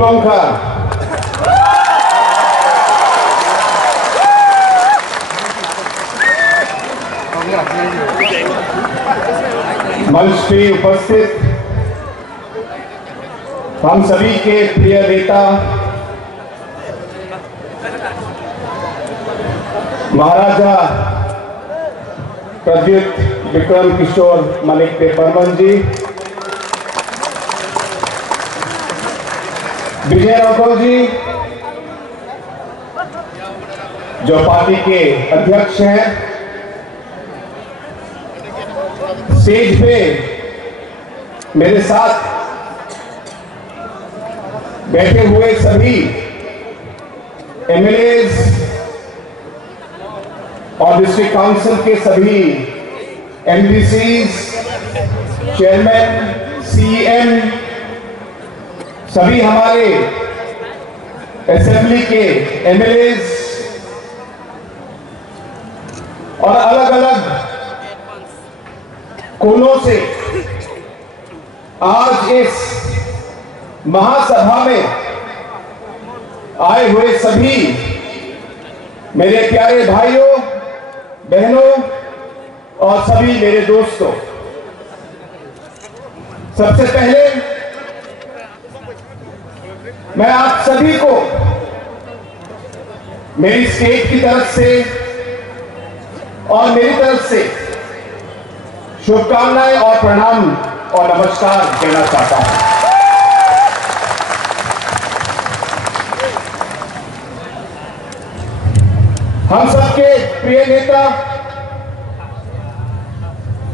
Bugonka. मंच पे उपस्थित हम सभी के प्रिय नेता महाराजा प्रद्युत विक्रम किशोर मलिक बर्मन जी, विजय राघव जी जो पार्टी के अध्यक्ष हैं, स्टेज पे मेरे साथ बैठे हुए सभी एमएलएज और डिस्ट्रिक्ट काउंसिल के सभी एमडीसीज, चेयरमैन, सीएम, सभी हमारे असेंबली के एमएलएज और अलग अलग कोनों से आज इस महासभा में आए हुए सभी मेरे प्यारे भाइयों बहनों और सभी मेरे दोस्तों, सबसे पहले मैं आप सभी को मेरी स्टेट की तरफ से और मेरी तरफ से शुभकामनाएं और प्रणाम और नमस्कार देना चाहता हूं। हम सबके प्रिय नेता,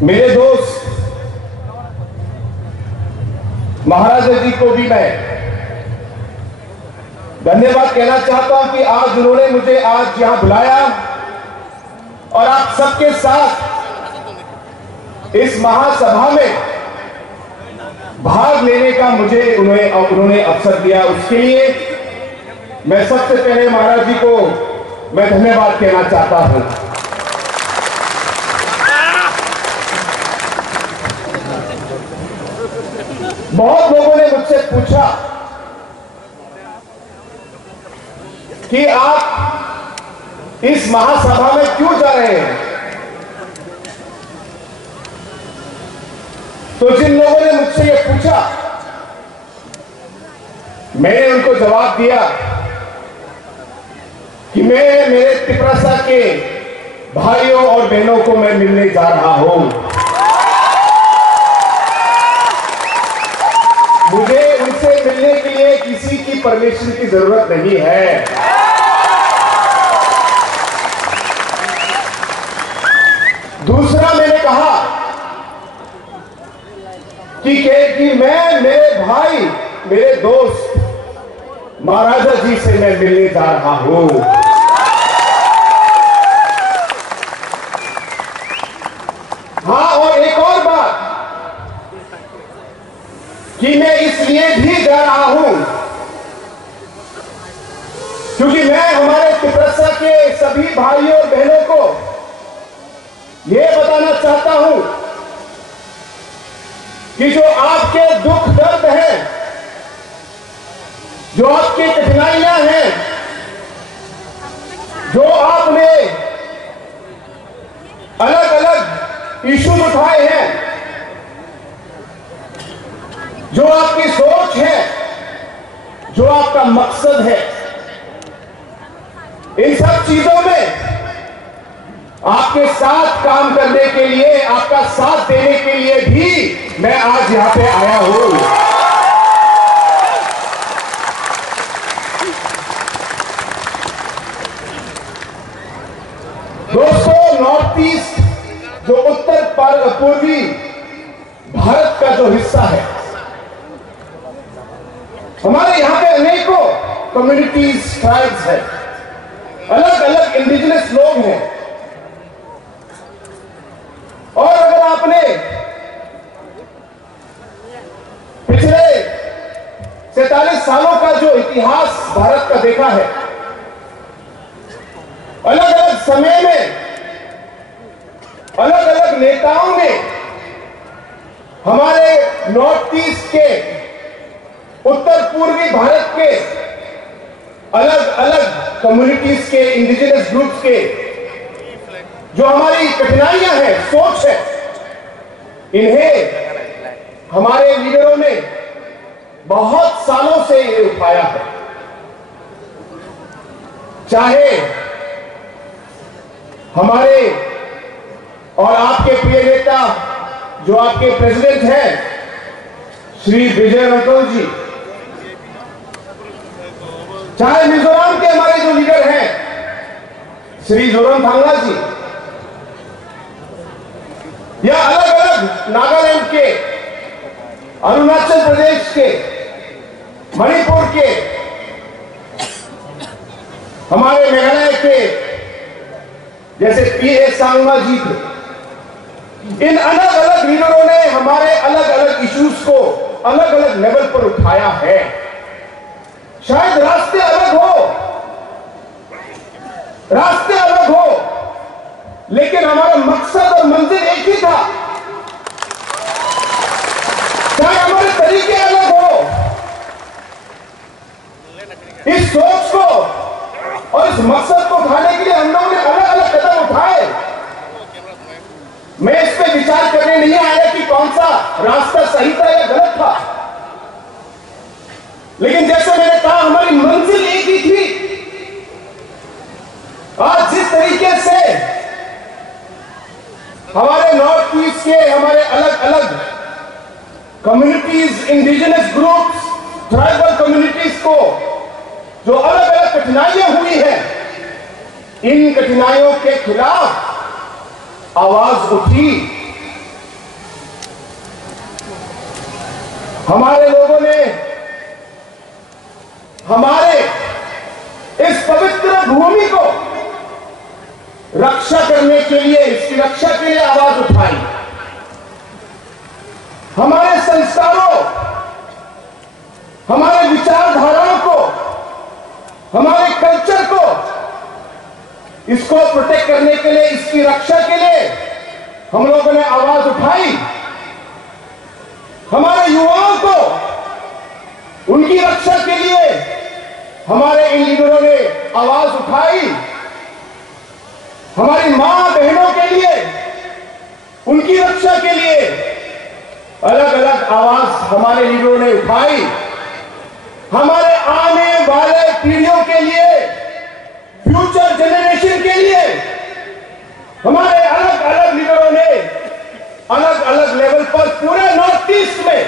मेरे दोस्त महाराजा जी को भी मैं धन्यवाद कहना चाहता हूं कि आज उन्होंने मुझे आज यहां बुलाया और आप सबके साथ इस महासभा में भाग लेने का मुझे उन्होंने अवसर दिया। उसके लिए मैं सबसे पहले महाराज जी को मैं धन्यवाद कहना चाहता हूं। बहुत लोगों ने मुझसे पूछा कि आप इस महासभा में क्यों जा रहे हैं, तो जिन लोगों ने मुझसे ये पूछा मैंने उनको जवाब दिया कि मैं मेरे तिपरासा के भाइयों और बहनों को मैं मिलने जा रहा हूं। मुझे उनसे मिलने के लिए किसी की परमिशन की जरूरत नहीं है। दूसरा मैंने कहा कि मैं मेरे भाई मेरे दोस्त महाराजा जी से मैं मिलने जा रहा हूं। हाँ, और एक और बात कि मैं इसलिए भी जा रहा हूं क्योंकि मैं हमारे तिपरासा के सभी भाइयों और बहनों को यह बताना चाहता हूं कि जो आपके दुख दर्द हैं, जो आपकी कठिनाइयां हैं, जो आपने अलग अलग इश्यूज उठाए हैं, जो आपकी सोच है, जो आपका मकसद है, इन सब चीजों में आपके साथ काम करने के लिए, आपका साथ देने के लिए भी मैं आज यहां पे आया हूं। दोस्तों, नॉर्थ ईस्ट जो उत्तर पूर्वी भारत का जो हिस्सा है, हमारे यहां पे अनेकों कम्युनिटीज, ट्राइब्स है, अलग अलग इंडिजिनस लोग हैं। और अगर आपने पिछले 47 सालों का जो इतिहास भारत का देखा है, अलग अलग समय में अलग अलग नेताओं ने हमारे नॉर्थ ईस्ट के उत्तर पूर्वी भारत के अलग अलग कम्युनिटीज के, इंडिजिनस ग्रुप्स के जो हमारी कठिनाइयां हैं, सोच है, इन्हें हमारे लीडरों ने बहुत सालों से ये उठाया है। चाहे हमारे और आपके प्रिय नेता जो आपके प्रेसिडेंट हैं श्री विजय राघवन जी, चाहे मिजोरम के हमारे जो लीडर हैं श्री जोरमथंगा जी, या अलग अलग नागालैंड के, अरुणाचल प्रदेश के, मणिपुर के, हमारे मेघालय के जैसे पीए सांगमा जी थे, इन अलग अलग लीडरों ने हमारे अलग अलग इश्यूज को अलग अलग लेवल पर उठाया है। शायद रास्ते अलग हो, लेकिन हमारा मकसद और मंजिल एक ही था। चाहे हमारे तरीके अलग हो, इस सोच को और इस मकसद को उठाने के लिए हम लोगों ने अलग अलग कदम उठाए। मैं इस पे विचार करने नहीं आया कि कौन सा रास्ता सही था या गलत था, लेकिन जैसे मैंने कहा हमारी मंजिल एक ही थी। आज जिस तरीके से हमारे नॉर्थ ईस्ट के हमारे अलग अलग communities, indigenous groups, tribal communities को जो अलग अलग कठिनाइयां हुई हैं, इन कठिनाइयों के खिलाफ आवाज उठी। हमारे लोगों ने हमारे इस पवित्र भूमि को रक्षा करने के लिए, इसकी रक्षा के लिए आवाज उठाई। हमारे संस्कारों, हमारे विचारधाराओं को, हमारे कल्चर को, इसको प्रोटेक्ट करने के लिए, इसकी रक्षा के लिए हम लोगों ने आवाज उठाई। हमारे युवाओं को उनकी रक्षा के लिए हमारे इन लीडरों ने आवाज उठाई। हमारी मां बहनों के लिए, उनकी रक्षा के लिए अलग अलग आवाज हमारे लीडरों ने उठाई। हमारे आने वाले पीढ़ियों के लिए, फ्यूचर जनरेशन के लिए हमारे अलग अलग लीडरों ने अलग अलग लेवल पर पूरे नॉर्थ ईस्ट में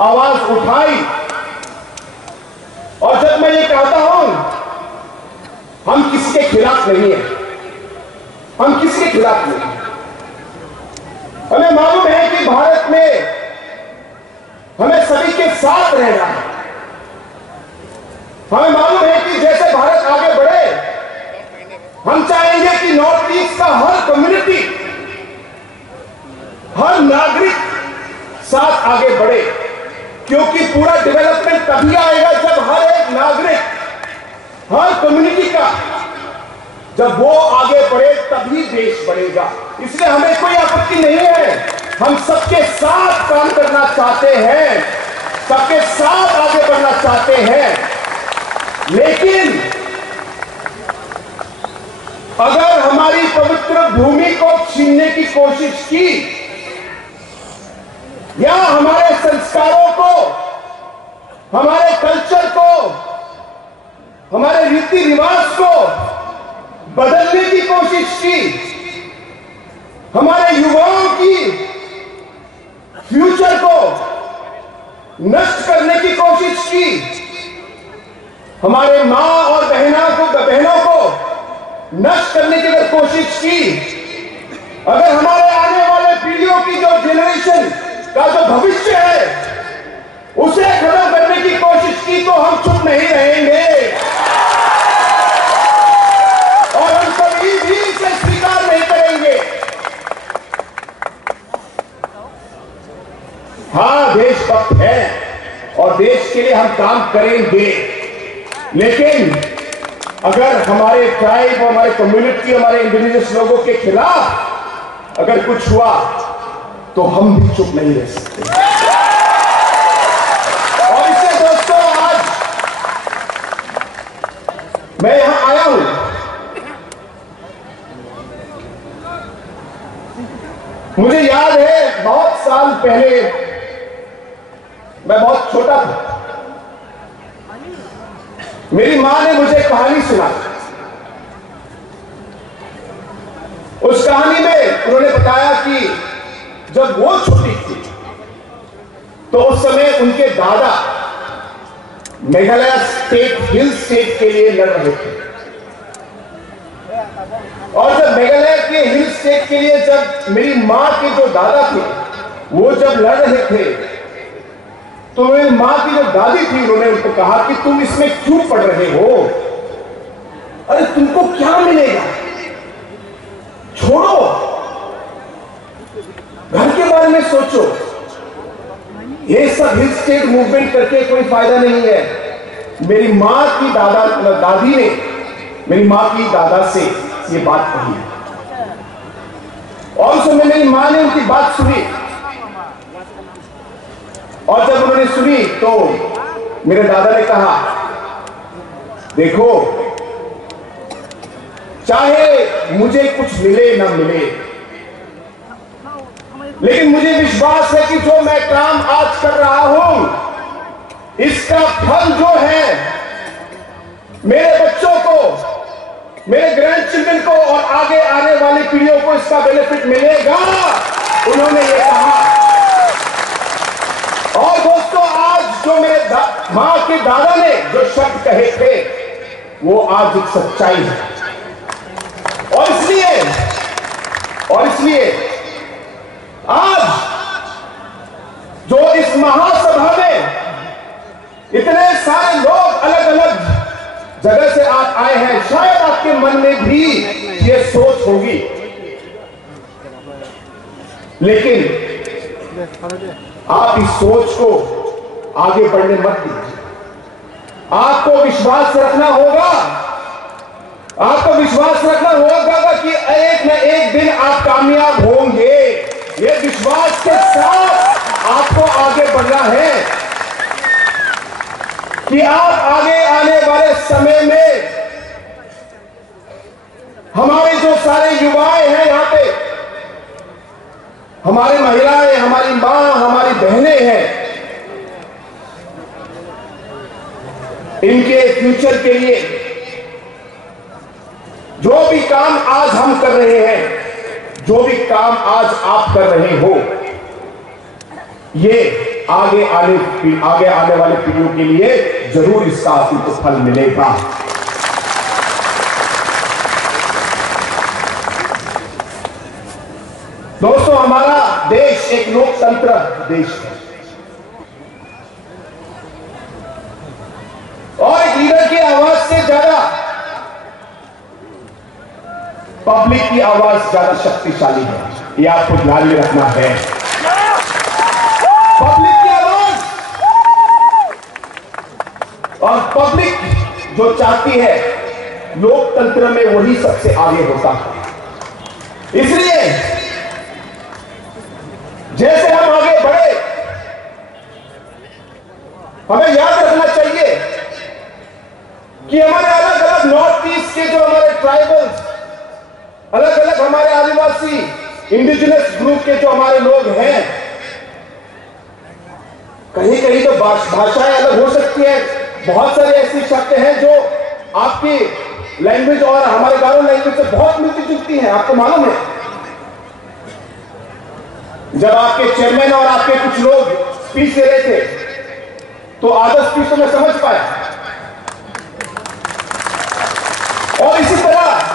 आवाज उठाई। और जब मैं ये कहता हूं, हम किसी के खिलाफ नहीं है, हम किसी के खिलाफ नहीं है। हमें मालूम है कि भारत में हमें सभी के साथ रहना है। हमें मालूम है कि जैसे भारत आगे बढ़े, हम चाहेंगे कि नॉर्थ ईस्ट का हर कम्युनिटी, हर नागरिक साथ आगे बढ़े, क्योंकि पूरा डेवलपमेंट तभी आएगा जब हर एक नागरिक, हर कम्युनिटी का जब वो आगे बढ़े तभी देश बढ़ेगा। इसलिए हमें कोई आपत्ति नहीं है, हम सबके साथ काम करना चाहते हैं, सबके साथ आगे बढ़ना चाहते हैं। लेकिन अगर हमारी पवित्र भूमि को छीनने की कोशिश की या हमारे संस्कारों को, हमारे कल्चर को, हमारे रीति रिवाज को बदलने की कोशिश की, हमारे युवाओं की फ्यूचर को नष्ट करने की कोशिश की, हमारे मां और बहनों को नष्ट करने की अगर कोशिश की, अगर हमारे आने वाले पीढ़ियों की जो जनरेशन का जो भविष्य है उसे खत्म करने की कोशिश की, तो हम चुप नहीं रहेंगे और हम कभी भी इसे स्वीकार नहीं करेंगे। हाँ, देशभक्त है और देश के लिए हम काम करेंगे, लेकिन अगर हमारे ट्राइब, हमारे कम्युनिटी, हमारे इंडिजिनस लोगों के खिलाफ अगर कुछ हुआ तो हम भी चुप नहीं रह सकते। और मैं यहां आया हूं, मुझे याद है बहुत साल पहले मैं बहुत छोटा था, मेरी मां ने मुझे कहानी सुनाई। उस कहानी में उन्होंने बताया कि जब वो छोटी थी तो उस समय उनके दादा मेघालय स्टेट हिल स्टेट के लिए लड़ रहे थे, और जब मेघालय के हिल स्टेट के लिए जब मेरी मां के जो दादा थे वो जब लड़ रहे थे तो मेरी मां की जो दादी थी उन्होंने उनको कहा कि तुम इसमें क्यों पढ़ रहे हो, अरे तुमको क्या मिलेगा, छोड़ो, घर के बारे में सोचो, ये सब हिल स्टेट मूवमेंट करके कोई फायदा नहीं है। मेरी मां की दादी ने मेरी मां की दादा से ये बात कही, और उस समय मेरी मां ने उनकी बात सुनी, और जब उन्होंने सुनी तो मेरे दादा ने कहा, देखो चाहे मुझे कुछ मिले ना मिले, लेकिन मुझे विश्वास है कि जो मैं काम आज कर रहा हूं इसका फल जो है मेरे बच्चों को, मेरे ग्रैंड चिल्ड्रन को और आगे आने वाली पीढ़ियों को इसका बेनिफिट मिलेगा, उन्होंने ये कहा। और दोस्तों, आज जो मेरे मां के दादा ने जो शब्द कहे थे वो आज एक सच्चाई है, और इसलिए आज जो इस महासभा में इतने सारे लोग अलग अलग जगह से आप आए हैं, शायद आपके मन में भी ये सोच होगी, लेकिन आप इस सोच को आगे बढ़ने मत दीजिए। आपको विश्वास रखना होगा, आपको विश्वास रखना होगा कि एक न एक दिन आप कामयाब होंगे। ये विश्वास के साथ आपको आगे बढ़ना है कि आप आगे आने वाले समय में हमारे जो सारे युवाएं हैं यहां पे, हमारी महिलाएं, हमारी मां, हमारी बहनें हैं, इनके फ्यूचर के लिए जो भी काम आज हम कर रहे हैं, जो भी काम आज आप कर रहे हो, ये आगे आने वाले पीढ़ियों के लिए जरूर इसका आपको फल मिलेगा। दोस्तों, हमारा देश एक लोकतंत्र देश है, और एक लीडर की आवाज से ज्यादा पब्लिक की आवाज ज्यादा शक्तिशाली है, ये आपको ध्यान में रखना है। पब्लिक की आवाज, और पब्लिक जो चाहती है लोकतंत्र में वही सबसे आगे होता है। इसलिए जैसे हम आगे बढ़े, हमें याद रखना चाहिए कि हमारे अलग अलग नॉर्थ ईस्ट के जो हमारे ट्राइबल्स, अलग अलग हमारे आदिवासी इंडिजिनस ग्रुप के जो हमारे लोग हैं, कहीं कहीं तो भाषाएं अलग हो सकती है, बहुत सारे ऐसे शब्द हैं जो आपकी लैंग्वेज और हमारे गारो लैंग्वेज से बहुत मिलती जुलती हैं, आपको मालूम है। जब आपके चेयरमैन और आपके कुछ लोग स्पीच दे रहे थे तो आधा स्पीच तो मैं समझ पाया, और इसी तरह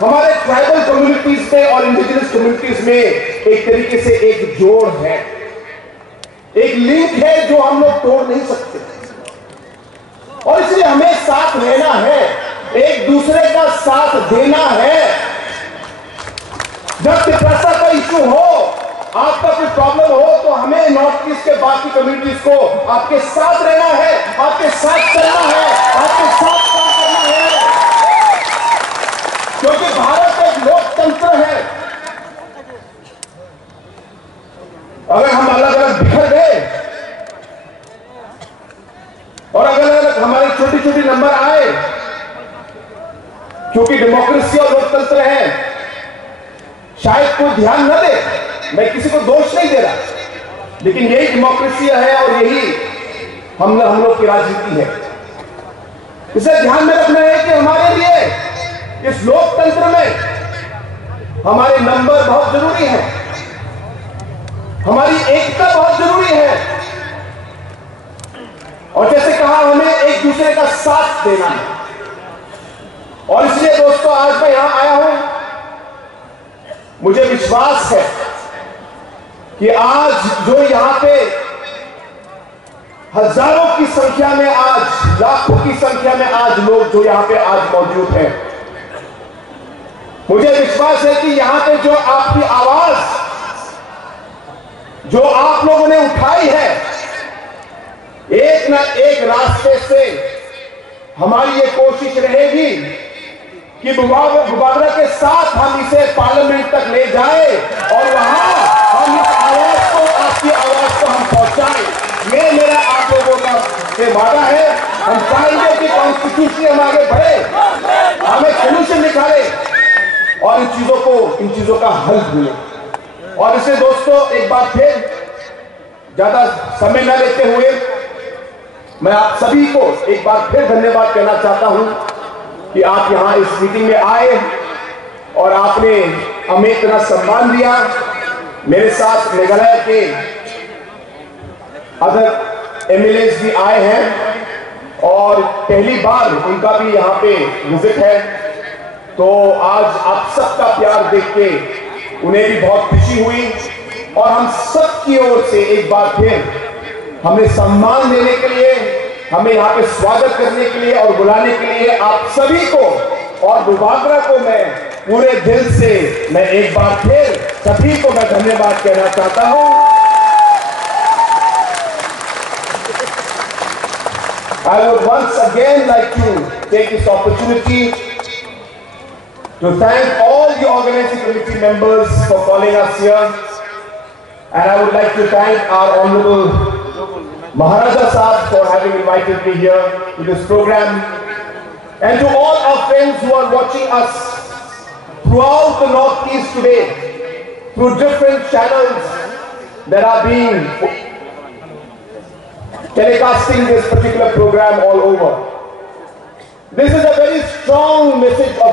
हमारे ट्राइबल कम्युनिटीज में और इंडिजिनस कम्युनिटीज में एक तरीके से एक जोड़ है, एक लिंक है जो हम लोग तोड़ नहीं सकते, और इसलिए हमें साथ रहना है, एक दूसरे का साथ देना है। जब तिरसा का इशू हो, आपका कोई प्रॉब्लम हो, तो हमें नॉर्थ ईस्ट के बाकी कम्युनिटीज को आपके साथ रहना है, आपके साथ चलना है, आपके साथ काम करना है, क्योंकि भारत एक लोकतंत्र है। अगर हम अलग अलग बिखर गए और अलग अलग हमारे छोटी छोटी नंबर आए क्योंकि डेमोक्रेसी और लोकतंत्र है, शायद कोई ध्यान न दे, मैं किसी को दोष नहीं दे रहा, लेकिन यही डेमोक्रेसी है और यही हम लोग की राजनीति है। इसे ध्यान में रखना है कि हमारे लिए इस लोकतंत्र में हमारे नंबर बहुत जरूरी है, हमारी एकता बहुत जरूरी है, और जैसे कहा हमें एक दूसरे का साथ देना है। और इसलिए दोस्तों आज मैं यहां आया हूं, मुझे विश्वास है कि आज जो यहां पे हजारों की संख्या में, आज लाखों की संख्या में आज लोग जो यहां पे आज मौजूद हैं, मुझे विश्वास है कि यहां पे जो आपकी आवाज जो आप लोगों ने उठाई है, एक न एक रास्ते से हमारी ये कोशिश रहेगी कि मुबारक के साथ हम इसे पार्लियामेंट तक ले जाए और वहां हम इस आवाज को, आपकी आवाज को हम पहुंचाएं। ये मेरा आप लोगों का वादा है। हम चाहेंगे कि कॉन्स्टिट्यूशन हम आगे बढ़े, हमें सोल्यूशन निकाले और इन चीजों का हल मिले। और इसे दोस्तों एक बार फिर ज्यादा समय न लेते हुए मैं आप सभी को एक बार फिर धन्यवाद कहना चाहता हूं कि आप यहां इस मीटिंग में आए और आपने हमें इतना सम्मान दिया। मेरे साथ मेघालय के अदर एमएलएस भी आए हैं और पहली बार उनका भी यहां पे विजिट है, तो आज आप सबका प्यार देख के उन्हें भी बहुत खुशी हुई। और हम सब की ओर से एक बार फिर हमें सम्मान देने के लिए, हमें यहाँ पे स्वागत करने के लिए और बुलाने के लिए आप सभी को और बुबागरा को मैं पूरे दिल से मैं एक बार फिर सभी को मैं धन्यवाद कहना चाहता हूं। I would once again like to take this opportunity to thank all the organizing committee members for calling us here, and I would like to thank our Honorable Maharaja Saab for having invited me here to this program, and to all our friends who are watching us throughout the Northeast today through different channels that are being telecasting this particular program all over. This is a very strong message of